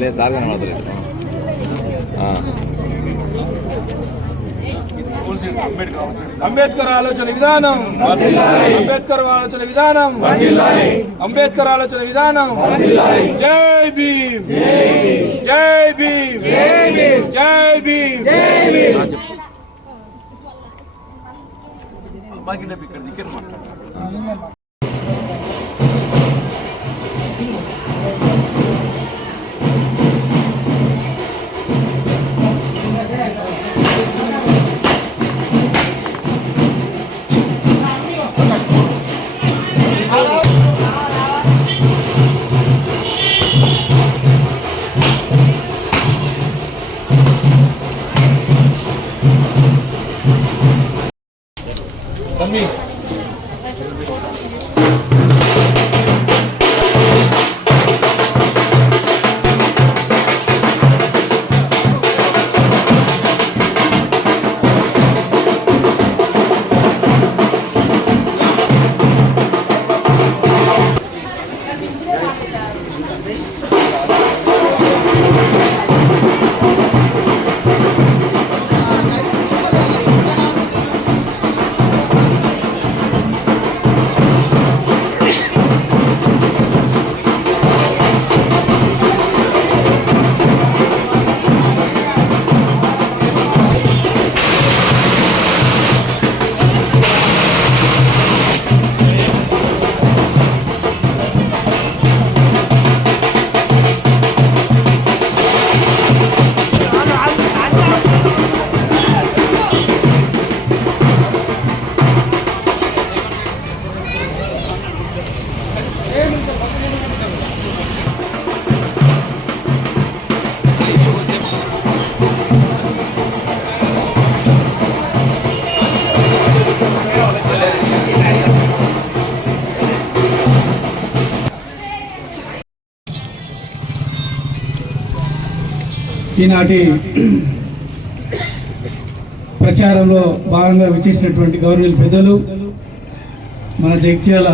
లేదు సార్ కనబడలేదు. అంబేద్కర్ ఆలోచన విధానం, అంబేద్కర్ ఆలోచన విధానం, అంబేద్కర్ ఆలోచన విధానం. జై భీమ్, జై భీమ్, జై భీమ్. ఈనాటి ప్రచారంలో భాగంగా విచ్చేసినటువంటి గవర్నమెంట్ పెద్దలు, మన జగిత్యాల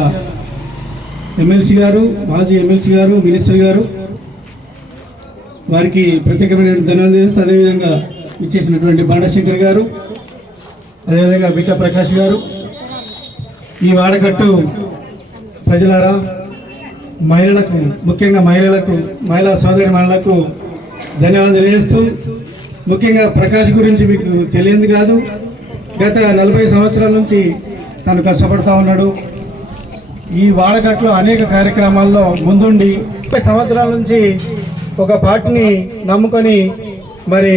ఎమ్మెల్సీ గారు, మాజీ ఎమ్మెల్సీ గారు, మినిస్టర్ గారు, వారికి ప్రత్యేకమైన ధన్యవాదాలు చేస్తూ, అదేవిధంగా విచ్చేసినటువంటి బాండశంకర్ గారు, అదేవిధంగా బిట్ట ప్రకాష్ గారు, ఈ వాడకట్టు ప్రజలారా, మహిళలకు, ముఖ్యంగా మహిళా సోదరి మహిళలకు ధన్యవాదాలు తెలియజేస్తూ, ముఖ్యంగా ప్రకాష్ గురించి మీకు తెలియదు కాదు, గత 40 సంవత్సరాల నుంచి తను కష్టపడుతూ ఉన్నాడు. ఈ వాడకట్లో అనేక కార్యక్రమాల్లో ముందుండి 30 సంవత్సరాల నుంచి ఒక పార్టీని నమ్ముకొని మరి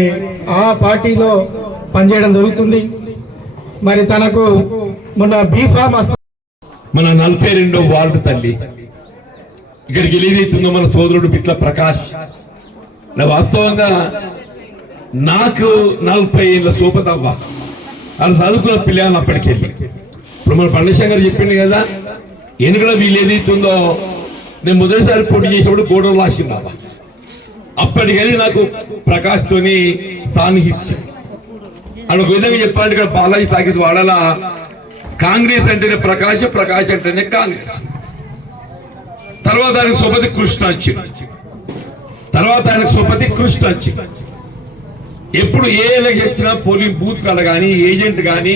ఆ పార్టీలో పనిచేయడం జరుగుతుంది. మరి తనకు మొన్న బీఫామ్ మన 42వ వార్డు తల్లి ఇక్కడికి వెళ్ళేదైతుందో మన సోదరుడు బిట్ల ప్రకాష్. వాస్తవంగా నాకు 40 ఏళ్ళ సూపతవ్వ, అది చదువుకున్న పిల్లలు అప్పటికెళ్ళి. ఇప్పుడు మన పండశంకర్ చెప్పింది కదా, ఎన్నికల వీళ్ళు ఏదైతుందో నేను మొదటిసారి పోటీ చేసేప్పుడు గోడలు రాసిన్నావా, అప్పటికెళ్ళి నాకు ప్రకాష్తోని సాన్నిహిత్యం. అని ఒక విధంగా చెప్పాలంటే ఇక్కడ బాలాజీ తాకిస్ వాడాల కాంగ్రెస్ అంటేనే ప్రకాష్, ప్రకాష్ అంటేనే కాంగ్రెస్. తర్వాత ఆయనకు సోపతి కృష్ణ వచ్చింది, తర్వాత ఆయనకు సోపతి కృష్ణ వచ్చింది. ఎప్పుడు ఏ ఎలక్షన్ వచ్చినా పోలింగ్ బూత్ కాడ కానీ, ఏజెంట్ కానీ,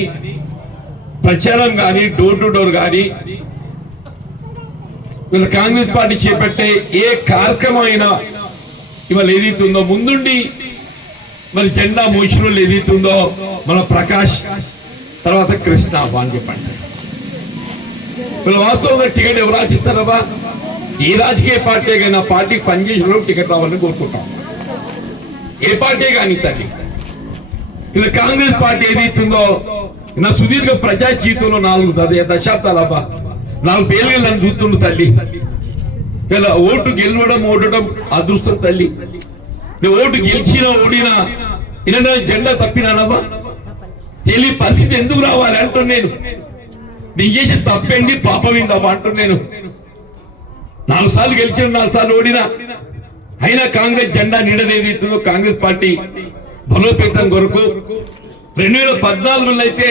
ప్రచారం కానీ, డోర్ టు డోర్ కానీ, వీళ్ళ కాంగ్రెస్ పార్టీ చేపట్టే ఏ కార్యక్రమం అయినా ఇవాళ ఏదైతుందో ముందుండి మరి జెండా మోసిన వాళ్ళు ఏదైతుందో మన ప్రకాష్, తర్వాత కృష్ణ అని చెప్పండి. వీళ్ళు వాస్తవంగా టికెట్ ఎవరు రాసిస్తారబ్బా? ఏ రాజకీయ పార్టీ అయినా పార్టీకి పనిచేసిన టికెట్ రావాలని కోరుకుంటాం, ఏ పార్టీ కానీ తల్లి. ఇలా కాంగ్రెస్ పార్టీ ఏదైతుందో నా సుదీర్ఘ ప్రజా జీవితంలో 4 దశాబ్దాలు అబ్బా, 4 ఏళ్ళు నన్ను చూస్తుండు తల్లి. ఇలా ఓటు గెలవడం, ఓడడం అదృష్టం తల్లి. నేను ఓటు గెలిచినా ఓడినా ఇలా జెండా తప్పినానబ్బా, వెళ్ళి పరిస్థితి ఎందుకు రావాలి అంటున్నాను నేను. నీ చేసి తప్పేంది, పాపమైందబ్బా అంటున్నాను నేను. 4 సార్లు గెలిచిన, 4 సార్లు ఓడినా అయినా కాంగ్రెస్ జెండా నీడనేది కాంగ్రెస్ పార్టీ బలోపేతం కొరకు 2014లో అయితే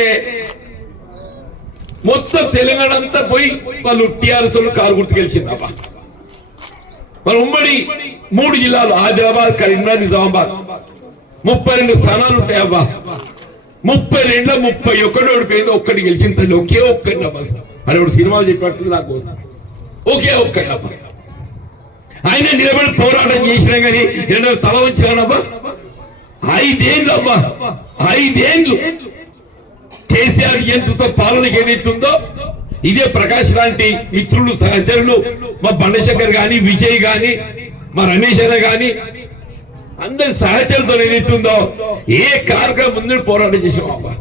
మొత్తం తెలంగాణ అంతా పోయి వాళ్ళు టీఆర్ఎస్ కారు గుర్తు గెలిచిందబ్బా. మన ఉమ్మడి 3 జిల్లాలు ఆదిలాబాద్, కరీంనగర్, నిజామాబాద్ 32 స్థానాలు ఉంటాయబ్బా. 32లో 31 ఓడిపోయింది, ఒక్కటి గెలిచిన తల్లి ఒకే ఒక్కటి అబ్బా. అని ఇప్పుడు సినిమాలు చెప్పినట్టు నాకు ఒకే ఒక్కటి అబ్బా. ఆయన నిలబడి పోరాటం చేసినా కానీ ఏదైనా తల వచ్చానబ్బా. 5 ఏళ్ళు అబ్బా, 5 ఏళ్ళు కేసీఆర్ ఎంతో పాలనకి ఏదైతుందో ఇదే ప్రకాష్ లాంటి మిత్రులు సహచరులు మా బండశంకర్ గాని, విజయ్ గాని, మా రమేష్ అన్న గాని అందరి సహచరులతో ఏదైతుందో ఏ కార్యక్రమం ముందు పోరాటం చేసాం అబ్బా.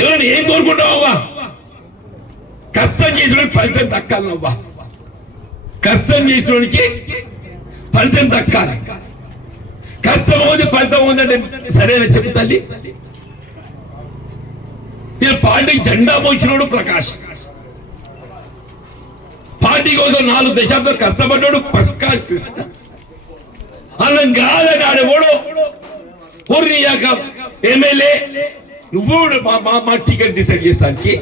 ఎవరైనా ఏం కోరుకుంటావు అవ్వా? కష్టం చేసిన ఫలితం దక్కాలవ్వా. కష్టం చేసినోడికి ఫలితం దక్కాలి. కష్టం అవుతుంది, ఫలితం ఉందంటే సరేనా చెప్పు తల్లి? నేను పార్టీ జెండా మోసినోడు ప్రకాష్, పార్టీ కోసం 4 దశాబ్దాలు కష్టపడ్డాడు ప్రకాష్ కృష్ణ. అలా కాదని ఆడేవాడు పూర్ణియాక ఎమ్మెల్యే నువ్వు మా టికెట్ డిసైడ్ చేస్తానికి,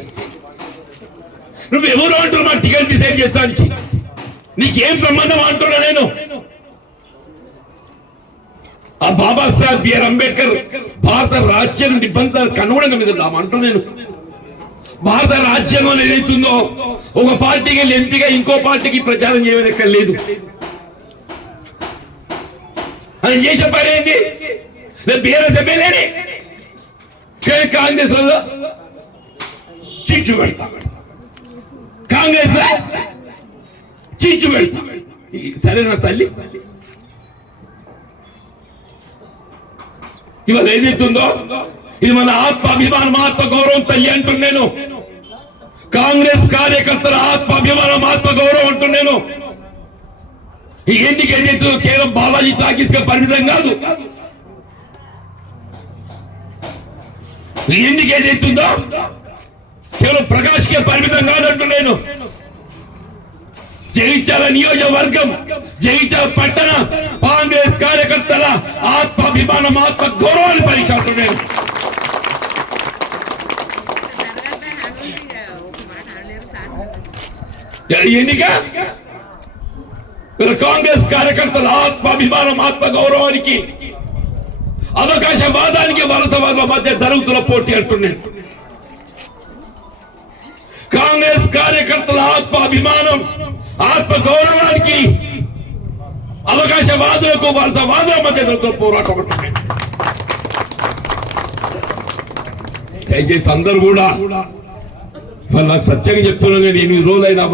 నువ్వు ఎవరు అంటారు మా టికెట్ డిసైడ్ చేస్తానికి? నీకేం సంబంధం అంటున్నా నేను? ఆ బాబాసాహెబ్ బిఆర్ అంబేద్కర్ భారత రాజ్యాంగ నిబంధనలకు అనుగుణంగా మీద అంటూ నేను భారత రాజ్యాంగం ఏదైతుందో ఒక పార్టీకి ఎంపీగా ఇంకో పార్టీకి ప్రచారం చేయడం లేదు. అని చేసే పని ఏంటి? నేను బీఆర్ఎస్ ఎమ్మెల్యేని కాంగ్రెస్ లో చిచ్చు పెడతా, కాంగ్రెస్ లో చిచ్చు పెడతా. సరేనా తల్లి? ఇవాళ ఏదైతుందో ఇది మన ఆత్మాభిమానం, ఆత్మ గౌరవం తల్లి అంటున్నాను. కాంగ్రెస్ కార్యకర్తల ఆత్మాభిమానం, ఆత్మ గౌరవం అంటున్నాను. ఈ ఎన్నిక ఏదైతుందో కేవలం బాలాజీ టాకీస్ గా పరిమితం కాదు. ఈ ఎన్నిక ఏదైతుందో కేవలం ప్రకాష్ కే పరిమితం కాదంటున్నాను. జగిత్యాల నియోజకవర్గం, జగిత్యాల పట్టణ కాంగ్రెస్ కార్యకర్తల ఆత్మాభిమానం, ఆత్మ గౌరవాన్ని పరీక్షిస్తున్నాను. ఎన్నిక కాంగ్రెస్ కార్యకర్తల ఆత్మాభిమానం, ఆత్మ గౌరవానికి, అవకాశవాదానికి, వలసవాదుల మధ్య జరుగుతున్న పోటీ అంటున్నాను. కాంగ్రెస్ కార్యకర్తల ఆత్మాభిమానం, ఆత్మ గౌరవానికి, అవకాశవాదులకు, వలసవాదుల మధ్య జరుగుతున్న పోరాటం అంటున్నాను. దయచేసి అందరూ కూడా నాకు సత్యంగా చెప్తున్నాను. నేను 8 రోజులైనా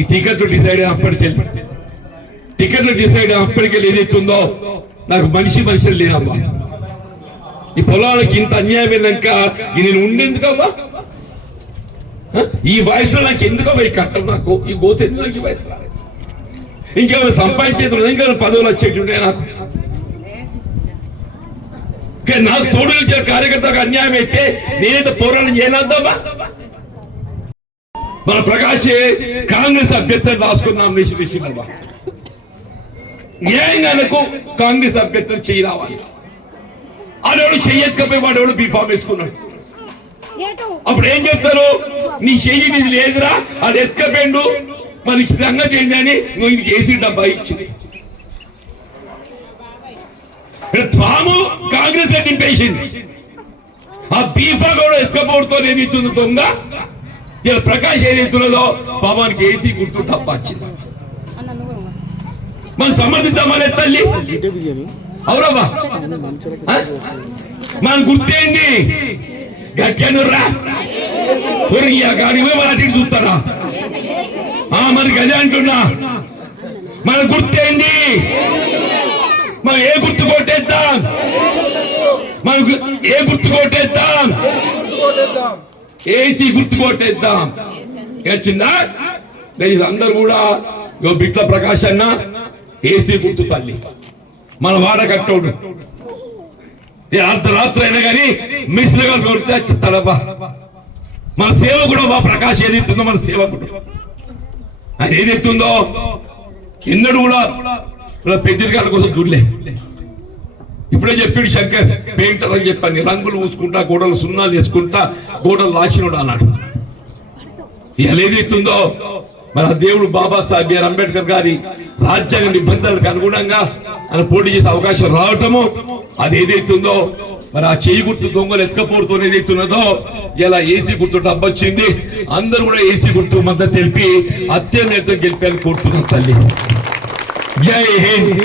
ఈ టికెట్లు డిసైడ్ అయినప్పటికీ, టికెట్లు డిసైడ్ అయినప్పటికీ ఏదైతుందో నాకు మనిషి లేనమ్మా. ఈ పొలాలకు ఇంత అన్యాయం అయినాక నేను ఉండేందుకమ్మా? ఈ వయసులో నాకు ఎందుకమ్మా ఈ కట్టం? నాకు ఈ గోత ఎందుకు? నాకు ఈ వయసులో ఇంకేమైనా సంపాదించేది, ఇంకేమైనా పదవులు వచ్చేటి ఉండే నాకు. నాకు తోడు నిలిచే కార్యకర్తకు అన్యాయం అయితే నేనైతే పోరాటం చేయనద్దామా? మన ప్రకాష్ కాంగ్రెస్ అభ్యర్థులు రాసుకున్న నామినేషన్ విషయంలో న్యాయంగానకు కాంగ్రెస్ అభ్యర్థులు చేయి రావాలి. ఆడవాడు చెయ్యకపోయి వాడేవాడు బీఫామ్ వేసుకున్నాడు. అప్పుడు ఏం చెప్తారు? నీ చెయ్యి నీది లేదురా, అది ఎత్తుకపోయిండు, మరి సంగతి ఏంటని నువ్వు ఏసీ డబ్బా ఇచ్చింది. తాము కాంగ్రెస్ లో నింపేసింది. ఆ బీఫా కూడా ఎత్తుకపోవడంతో ఏదైతుందో దొంగ ప్రకాష్ ఏదైతున్నదో పాపానికి ఏసీ గుర్తు తప్ప వచ్చింది. మనం సమర్థిద్దామా తల్లి? అవురమ్మా, మన గుర్తేంది? గట్టినుర్రా గాడి అటు చూస్తారా? మనకి అదే అంటున్నా. మన గుర్తేంది? మనం ఏ గుర్తు కొట్టేద్దాం? మనకు ఏ గుర్తు కొట్టేద్దాం? ఏసీ గుర్తు కొట్టేద్దాం. వచ్చిందా? లేదు అందరు కూడా బిట్ల ప్రకాష్ అన్న ఏసీ గుర్తు తల్లి, మన వాడ కట్టోడు. అర్ధరాత్రి అయినా కానీ మిస్లుగా కొడితే చెప్తాడబ్బా. మన సేవకుడు బా ప్రకాష్ ఏదైతుందో మన సేవకుడు ఆయన ఏదైతుందో ఎన్నడూ కూడా ఇలా పెద్దరికాల కోసం చూడలే. ఇప్పుడే చెప్పాడు శంకర్ పెయింటర్ అని చెప్పని, రంగులు పూసుకుంటా గోడలు సున్నాలు వేసుకుంటా గోడలు రాసినోడు అన్నాడు. ఇలా ఏదైతుందో మన దేవుడు బాబాసాహెబ్ బిఆర్ అంబేద్కర్ గారి రాజ్యాంగ నిబంధనలకు అనుగుణంగా ఆయన పోటీ చేసే అవకాశం రావటము, అది ఏదైతుందో మరి ఆ చేయి గుర్తు దొంగలు ఎత్తుకపోడుతూ ఏదైతున్నదో ఇలా ఏసీ గుర్తు డబ్బు వచ్చింది. అందరూ కూడా ఏసీ గుర్తు మద్దతు తెలిపి అత్యనేత గెలిపాలని కోరుతున్నాం తల్లి. జై హింద్.